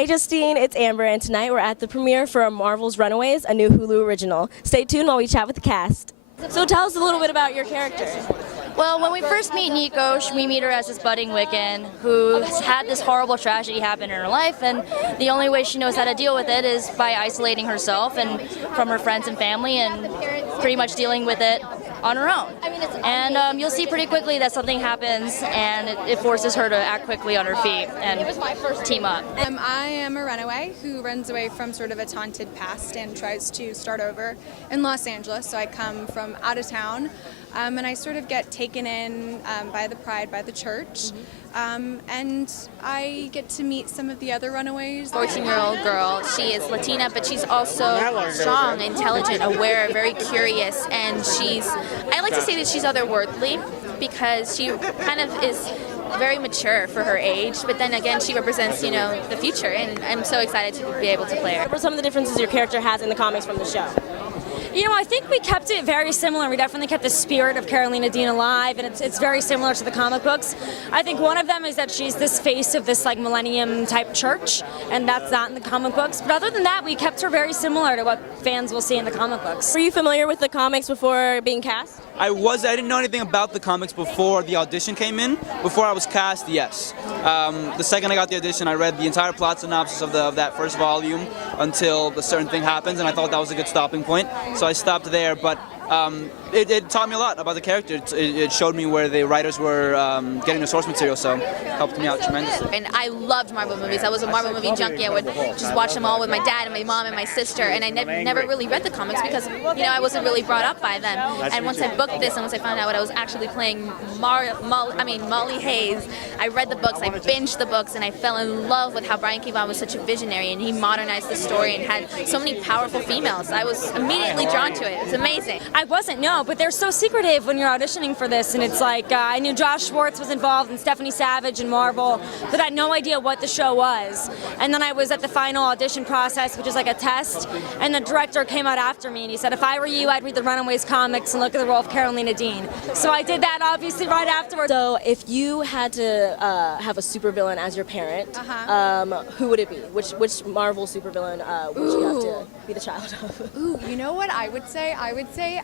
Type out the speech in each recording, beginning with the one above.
Hey Justine, it's Amber, and tonight we're at the premiere for Marvel's Runaways, a new Hulu original. Stay tuned while we chat with the cast. So tell us a little bit about your character. Well, when we first meet Nico, we meet her as this budding Wiccan who's had this horrible tragedy happen in her life, and the only way she knows how to deal with it is by isolating herself and from her friends and family and pretty much dealing with it on her own. And you'll see pretty quickly that something happens and it forces her to act quickly on her feet and team up. I am a runaway who runs away from sort of a taunted past and tries to start over in Los Angeles. So I come from out of town and I sort of get taken in by the pride, by the church. And I get to meet some of the other runaways. 14-year-old girl. She is Latina, but she's also strong, intelligent, aware, very curious, and I like to say that she's otherworldly because she kind of is very mature for her age, but then again she represents, the future, and I'm so excited to be able to play her. What are some of the differences your character has in the comics from the show? I think we kept it very similar. We definitely kept the spirit of Carolina Dean alive, and it's very similar to the comic books. I think one of them is that she's this face of this millennium type church, and that's not in the comic books. But other than that, we kept her very similar to what fans will see in the comic books. Were you familiar with the comics before being cast? I didn't know anything about the comics before the audition came in. Before I was cast, yes. The second I got the audition, I read the entire plot synopsis of that first volume until a certain thing happens, and I thought that was a good stopping point. So I stopped there, but it taught me a lot about the character. It showed me where the writers were getting the source material, so it helped me out tremendously. And I loved Marvel movies. I was a Marvel movie junkie. I would just watch them all with my dad and my mom and my sister, and I never really read the comics because, I wasn't really brought up by them. And once I booked this and once I found out what I was actually playing Moly Hayes, I read the books, I binged the books, and I fell in love with how Brian K. Vaughan was such a visionary, and he modernized the story and had so many powerful females. I was immediately drawn to it. It's amazing. I wasn't, no, but they're so secretive when you're auditioning for this, and it's like, I knew Josh Schwartz was involved and Stephanie Savage and Marvel, but I had no idea what the show was. And then I was at the final audition process, which is like a test, and the director came out after me and he said, if I were you, I'd read the Runaways comics and look at the role of Carolina Dean. So I did that obviously right afterwards. So if you had to have a supervillain as your parent, who would it be? Which Marvel supervillain would you have to be the child of? Ooh, you know what I would say? I would say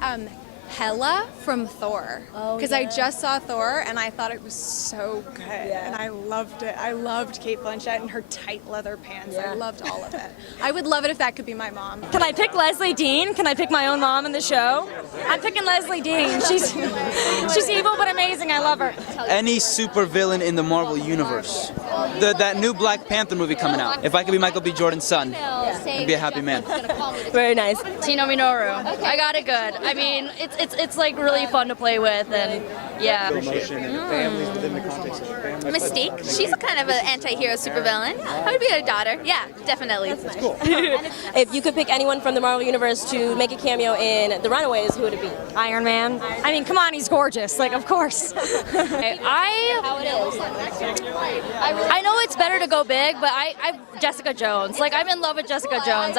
Hela from Thor, because I just saw Thor and I thought it was so good, and I loved it. I loved Kate Blanchett and her tight leather pants. I loved all of it. I would love it if that could be my mom. Can I pick Leslie Dean? Can I pick my own mom in the show? I'm picking Leslie Dean. She's evil but amazing. I love her. Any supervillain in the Marvel universe. That new Black Panther movie coming out. If I could be Michael B. Jordan's son, I'd be a happy man. Very nice. Tino Minoru. I got it good. I mean, it's like really fun to play with, and yeah. Mystique. She's a kind of an anti-hero supervillain. I would be her daughter. Yeah, definitely. That's cool. If you could pick anyone from the Marvel Universe to make a cameo in The Runaways, who would it be? Iron Man. I mean, come on, he's gorgeous. Of course. I know it's better to go big, but I Jessica Jones. I'm in love with Jessica Jones.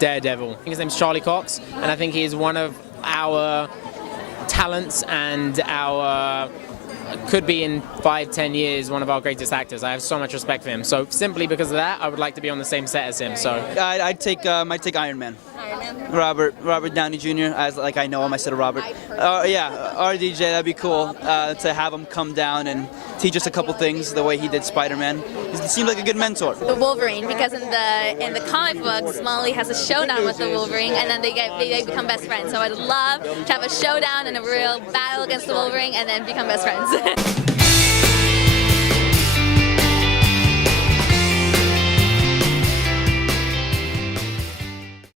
Daredevil. I think his name's Charlie Cox, and I think he's one of our talents and could be in 5-10 years one of our greatest actors. I have so much respect for him. So simply because of that, I would like to be on the same set as him. So I'd take Iron Man. Robert Downey Jr. as I know him. I said Robert. Yeah, RDJ. That'd be cool to have him come down and teach us a couple things the way he did Spider-Man. He seemed like a good mentor. The Wolverine, because in the comic books, Moly has a showdown with the Wolverine, and then they become best friends. So I'd love to have a showdown and a real battle against the Wolverine, and then become best friends.